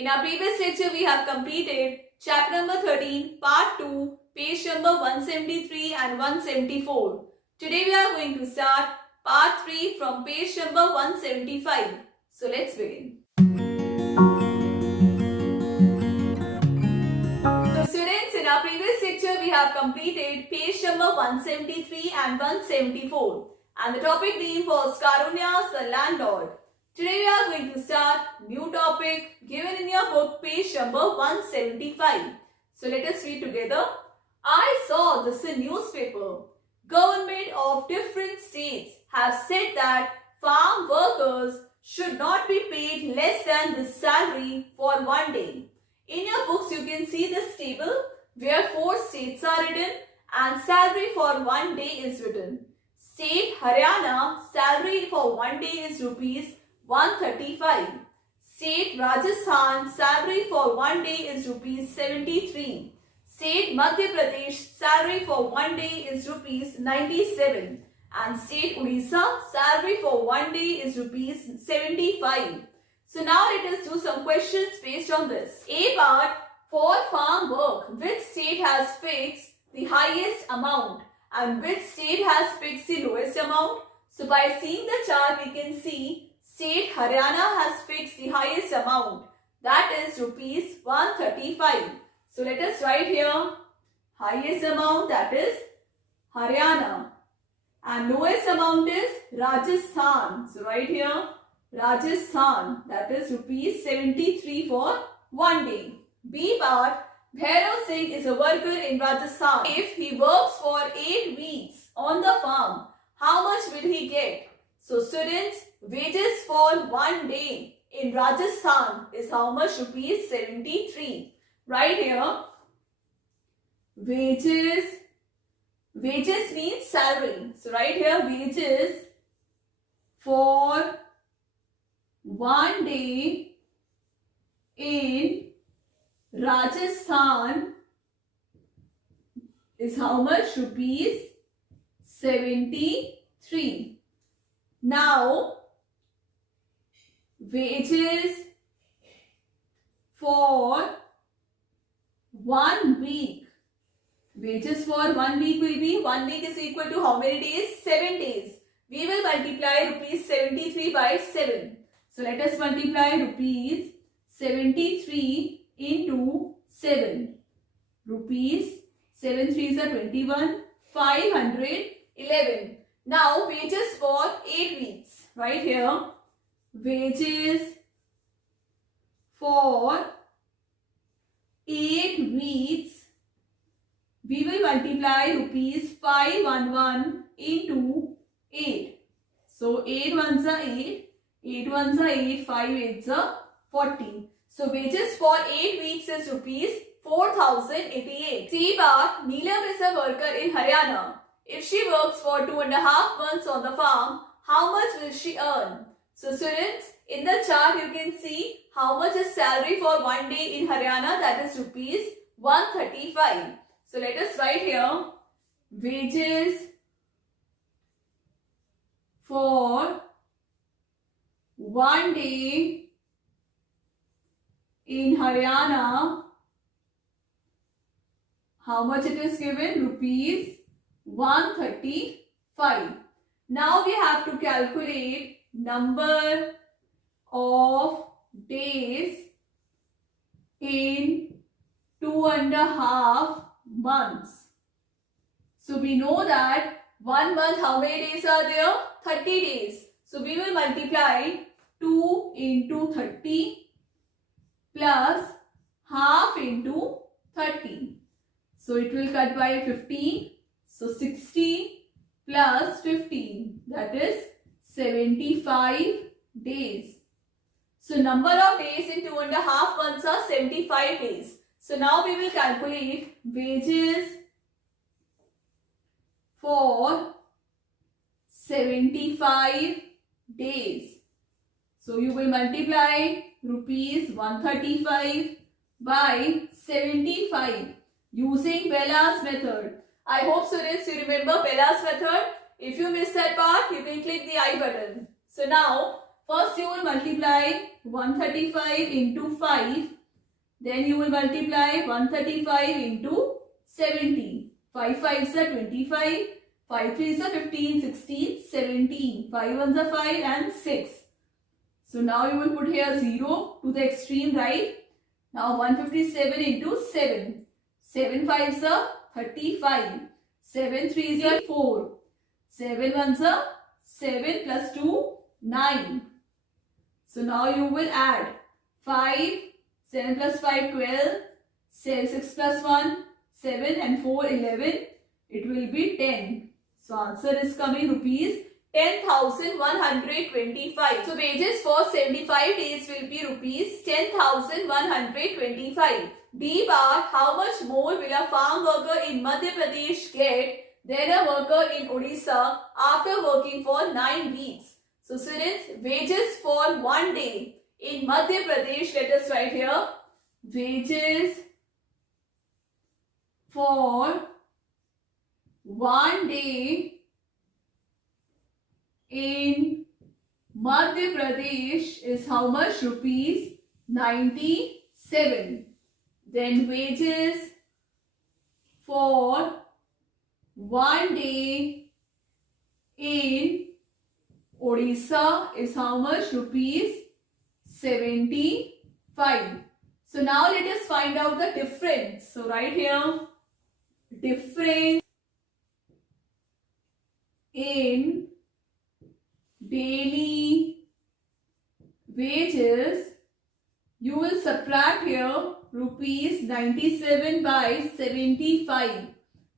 In our previous lecture, we have completed chapter number 13, part 2, page number 173 and 174. Today we are going to start part 3 from page number 175. So let's begin. So students, in our previous lecture, we have completed page number 173 and 174. And the topic name was Karunya, the landlord. Today we are going to start new topic given in your book, page number 175. So let us read together. I saw this in newspaper. Government of different states have said that farm workers should not be paid less than the salary for one day. In your books you can see this table where 4 states are written and salary for one day is written. State Haryana, salary for one day is rupees 135. State Rajasthan, salary for one day is rupees 73. State Madhya Pradesh, salary for one day is rupees 97. And State Odisha, salary for one day is rupees 75. So now let us do some questions based on this. A part, for farm work, which state has fixed the highest amount and which state has fixed the lowest amount? So by seeing the chart, we can see State Haryana has fixed the highest amount, that is rupees 135. So let us write here highest amount, that is Haryana, and lowest amount is Rajasthan. So write here Rajasthan, that is rupees 73 for one day. B part, Bhairav Singh is a worker in Rajasthan. If he works for 8 weeks on the farm, how much will he get? So students, wages for one day in Rajasthan is how much? Rupees 73. Right here, wages means salary. So right here, wages for one day in Rajasthan is how much? Rupees 73. Now, wages for 1 week. Wages for 1 week will be, 1 week is equal to how many days? 7 days. We will multiply rupees 73 by 7. So let us multiply rupees 73 into 7. Rupees 7 3s are 21, 511. Now wages for 8 weeks. Right here, wages for 8 weeks, we will multiply rupees 511 into 8. So 8 ones are 8, 8 ones are 8, 5 8s are 40. So wages for 8 weeks is rupees 4088. C bar, Neelam is a worker in Haryana. If she works for 2.5 months on the farm, how much will she earn? So students, in the chart you can see how much is salary for one day in Haryana, that is rupees 135. So let us write here wages for one day in Haryana, how much it is given? Rupees 135. Now we have to calculate number of days in 2.5 months. So we know that 1 month, how many days are there? 30 days. So we will multiply 2 into 30 plus half into 30. So it will cut by 15. So 60 plus 15, that is 75 days. So number of days in 2.5 months are 75 days. So now we will calculate wages for 75 days. So you will multiply rupees 135 by 75 using Bella's method. I hope students you remember Bella's method. If you missed that part, you can click the I button. So now First you will multiply 135 into 5. Then you will multiply 135 into 70. 5 5s are 25. 5 3s are 15, 16, 17. 5 1s are 5 and 6. So now you will put here 0 to the extreme right. Now 157 into 7. 7 5s are 35. 7 3s are 4. 7 1s are 7 plus 2, 9. So now you will add 5, 7 plus 5, 12, 6 plus 1, 7 and 4, 11. It will be 10. So answer is coming rupees 10,125. So wages for 75 days will be rupees 10,125. D bar, how much more will a farm worker in Madhya Pradesh get than a worker in Odisha after working for 9 weeks? So students, wages for 1 day in Madhya Pradesh, let us write here, wages for 1 day in Madhya Pradesh is how much? Rupees 97. Then wages for 1 day in Odisha is how much? Rupees 75. So now let us find out the difference. So right here, difference in daily wages, you will subtract here rupees 97 by 75,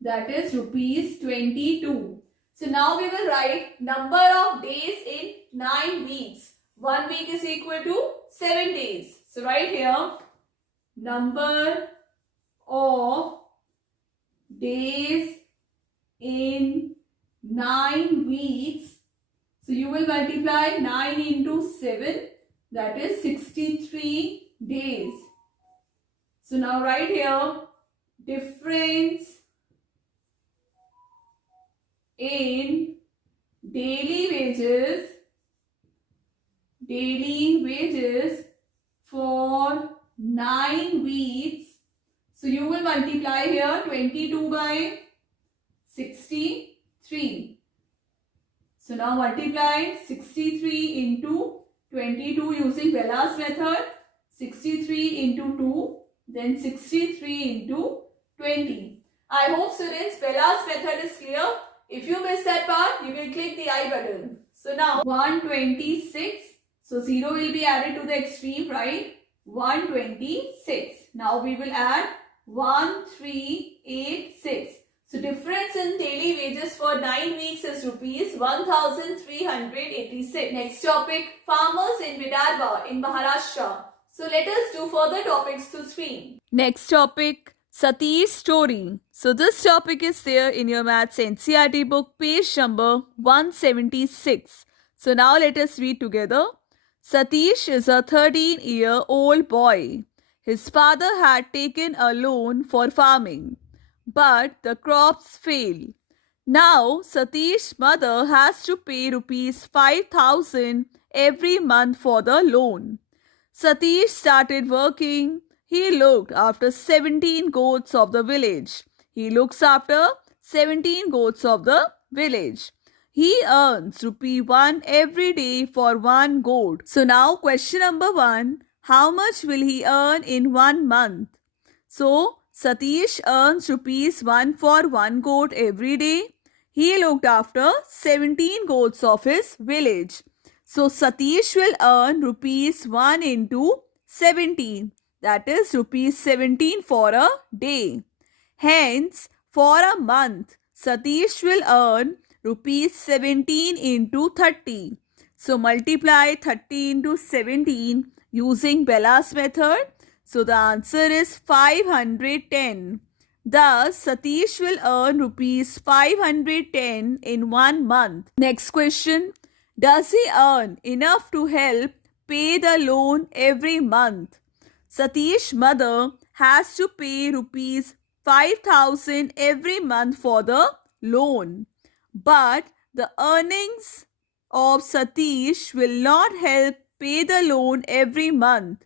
that is rupees 22. So now we will write number of days in 9 weeks. 1 week is equal to 7 days. So right here, number of days in 9 weeks. So you will multiply 9 into 7, that is 63 days. So now right here, difference in daily wages for 9 weeks. So you will multiply here 22 by 63. So now multiply 63 into 22 using Bella's method. 63 into 2, then 63 into 20. I hope students Bella's method is clear. If you miss that part, you will click the I button. So now 126. So 0 will be added to the extreme, right? 126. Now we will add 1386. So difference in daily wages for 9 weeks is rupees 1,386. Next topic, farmers in Vidarbha in Maharashtra. So let us do further topics to screen. Next topic, Sati's story. So this topic is there in your Maths NCERT book, page number 176. So now let us read together. Satish is a 13-year-old boy. His father had taken a loan for farming, but the crops failed. Now Satish's mother has to pay rupees 5,000 every month for the loan. Satish started working. He looked after 17 goats of the village. He looks after 17 goats of the village. He earns ₹1 every day for 1 goat. So now question number 1. How much will he earn in 1 month? So Satish earns ₹1 for 1 goat every day. He looked after 17 goats of his village. So Satish will earn ₹1 into 17. That is ₹17 for a day. Hence, for a month, Satish will earn ₹17 into 30. So multiply 30 into 17 using Bella's method. So the answer is 510. Thus, Satish will earn ₹510 in 1 month. Next question. Does he earn enough to help pay the loan every month? Satish's mother has to pay ₹5,000 every month for the loan. But the earnings of Satish will not help pay the loan every month.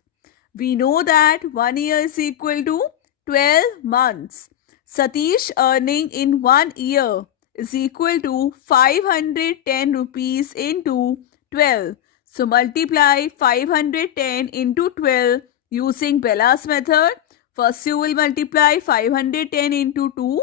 We know that 1 year is equal to 12 months. Satish earning in 1 year is equal to 510 rupees into 12. So multiply 510 into 12 using Bella's method. First you will multiply 510 into 2,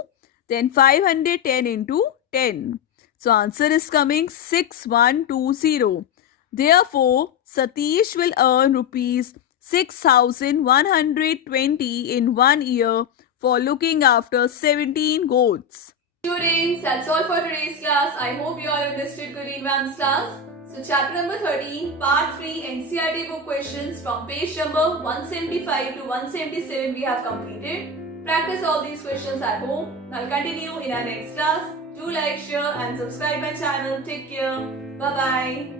then 510 into 10. So answer is coming 6120. Therefore, Satish will earn rupees 6,120 in 1 year for looking after 17 goats. Students, that's all for today's class. I hope you all understood good in ma'am's class. So chapter number 13, part 3 NCERT book questions from page number 175 to 177 we have completed. Practice all these questions at home. I'll continue in our next class. Do like, share and subscribe my channel. Take care. Bye-bye.